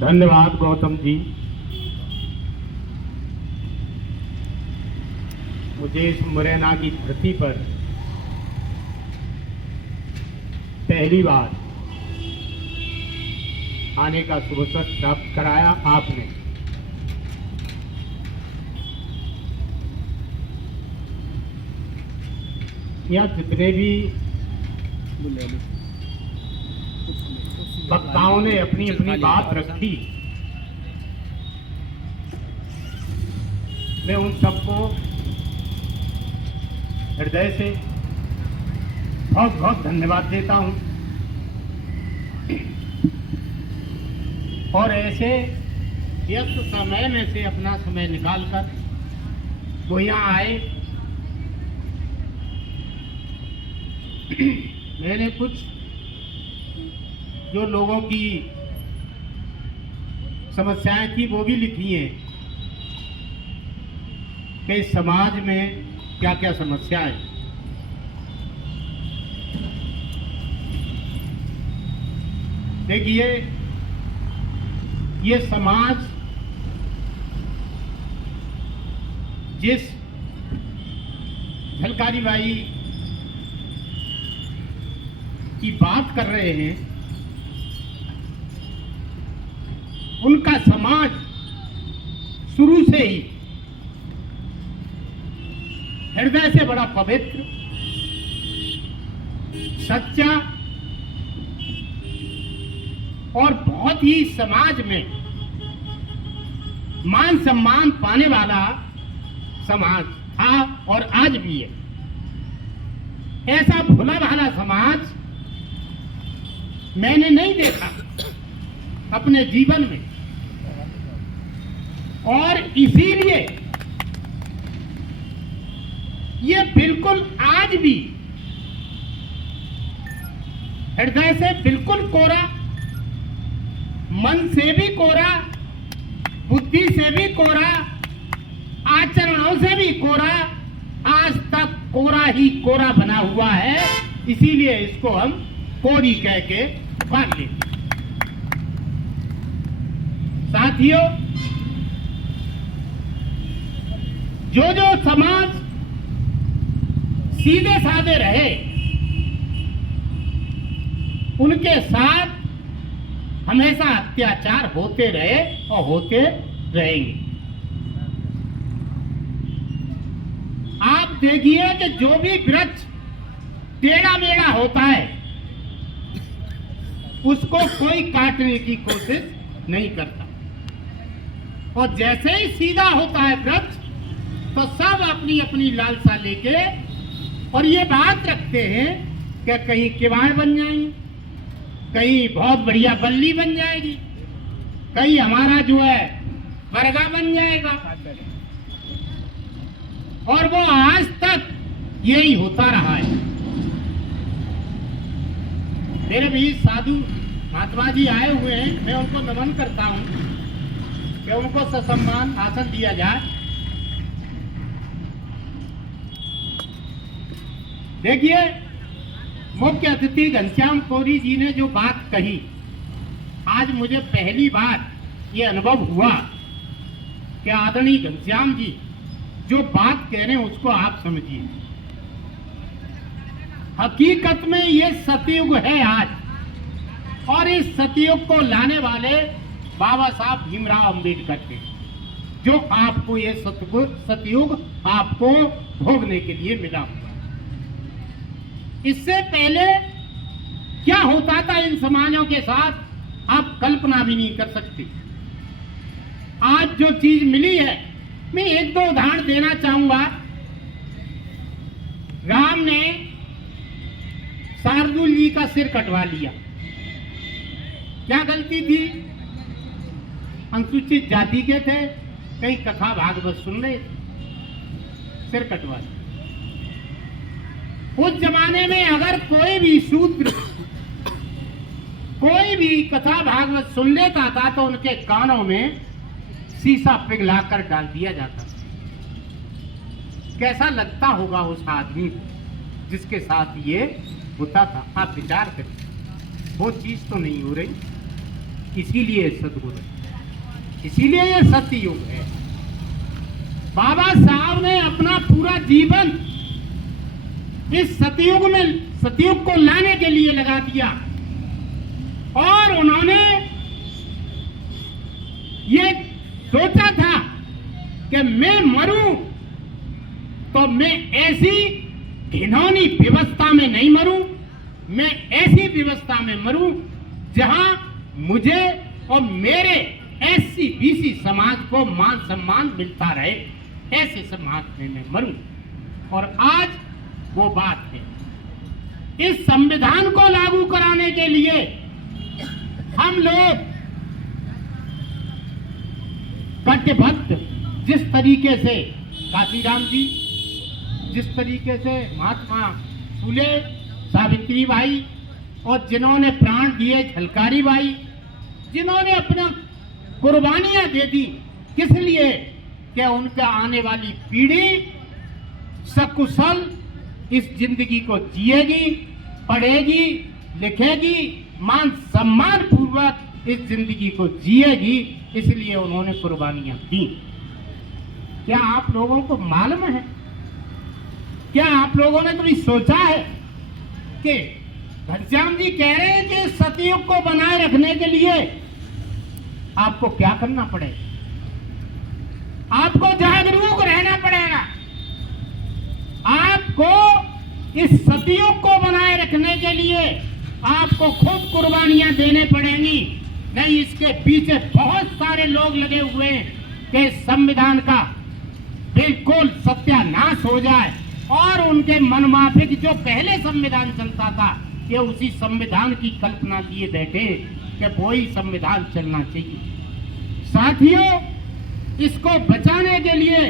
धन्यवाद गौतम जी। मुझे इस मुरैना की धरती पर पहली बार आने का शुभ अवसर प्राप्त कराया आपने। यहाँ जितने भी वक्ताओं ने अपनी अपनी बात रखी, मैं उन सबको हृदय से बहुत बहुत धन्यवाद देता हूं। और ऐसे व्यस्त समय में से अपना समय निकालकर वो यहाँ आए। मैंने कुछ जो लोगों की समस्याएं थी वो भी लिखी हैं कि समाज में क्या क्या समस्याएं। देखिए, ये समाज जिस झलकारी बाई की बात कर रहे हैं, उनका समाज शुरू से ही हृदय से बड़ा पवित्र, सच्चा और बहुत ही समाज में मान सम्मान पाने वाला समाज था और आज भी है। ऐसा भोला भाला समाज मैंने नहीं देखा अपने जीवन में, और इसीलिए ये बिल्कुल आज भी हृदय से बिल्कुल कोरा, मन से भी कोरा, बुद्धि से भी कोरा, आचरणों से भी कोरा, आज तक कोरा ही कोरा बना हुआ है। इसीलिए इसको हम कोरी कह के बांध लेते। साथियों, जो समाज सीधे साधे रहे, उनके साथ हमेशा अत्याचार होते रहे और होते रहेंगे। आप देखिए कि जो भी वृक्ष टेढ़ा मेढ़ा होता है उसको कोई काटने की कोशिश नहीं करता, और जैसे ही सीधा होता है वृक्ष तो सब अपनी अपनी लालसा लेके और ये बात रखते हैं कि कहीं किवाड़ बन जाएंगे, कहीं बहुत बढ़िया बल्ली बन जाएगी, कहीं हमारा जो है बरगा बन जाएगा। और वो आज तक यही होता रहा है। मेरे भी साधु महात्मा जी आए हुए हैं, मैं उनको नमन करता हूं कि उनको ससम्मान आसन दिया जाए। देखिए, मुख्य अतिथि घनश्याम कोरी जी ने जो बात कही, आज मुझे पहली बार ये अनुभव हुआ कि आदरणीय घनश्याम जी जो बात कह रहे हैं उसको आप समझिए। हकीकत में ये सतयुग है आज, और इस सतयुग को लाने वाले बाबा साहब भीमराव अंबेडकर थे, जो आपको ये सतयुग आपको भोगने के लिए मिला हुआ। इससे पहले क्या होता था इन समाजों के साथ, आप कल्पना भी नहीं कर सकते। आज जो चीज मिली है, मैं एक दो उदाहरण देना चाहूंगा। राम ने शार्दुल जी का सिर कटवा लिया, क्या गलती थी? अनुसूचित जाति के थे, कई कथा भागवत सुन रहे, सिर कटवा लिया। उस जमाने में अगर कोई भी शूद्र कोई भी कथा भागवत सुन लेता था तो उनके कानों में शीशा पिघलाकर डाल दिया जाता था। कैसा लगता होगा उस आदमी जिसके साथ ये होता था? आप विचार करिए, वो चीज तो नहीं हो रही। इसीलिए सदगुरु है, इसीलिए ये सतयुग है। बाबा साहब ने अपना पूरा जीवन इस सतयुग को लाने के लिए लगा दिया और उन्होंने ये सोचा था कि मैं मरूं तो मैं ऐसी घिनौनी व्यवस्था में नहीं मरूं, मैं ऐसी व्यवस्था में मरूं जहां मुझे और मेरे एससी बीसी समाज को मान सम्मान मिलता रहे, ऐसे समाज में मैं मरूं। और आज वो बात है। इस संविधान को लागू कराने के लिए हम लोग कटिबद्ध, जिस तरीके से काशीराम जी, जिस तरीके से महात्मा फूले, सावित्री बाई और जिन्होंने प्राण दिए झलकारी बाई, जिन्होंने अपना कुर्बानियां दे दी, किस लिए? कि उनका आने वाली पीढ़ी सकुशल इस जिंदगी को जिएगी, पढ़ेगी, लिखेगी, मान सम्मान पूर्वक इस जिंदगी को जिएगी, इसलिए उन्होंने कुर्बानियां दी। क्या आप लोगों को मालूम है, क्या आप लोगों ने कभी सोचा है कि घनश्याम जी कह रहे हैं कि सतयुग को बनाए रखने के लिए आपको क्या करना पड़ेगा? आपको जागरूक रहना पड़ेगा। आपको इस सतयुग को बनाए रखने के लिए आपको खुद कुर्बानियां देने पड़ेंगी। नहीं, इसके पीछे बहुत सारे लोग लगे हुए हैं कि संविधान का बिल्कुल सत्यानाश हो जाए और उनके मनमाफिक जो पहले संविधान चलता था, ये उसी संविधान की कल्पना किए बैठे कि वही संविधान चलना चाहिए। साथियों, इसको बचाने के लिए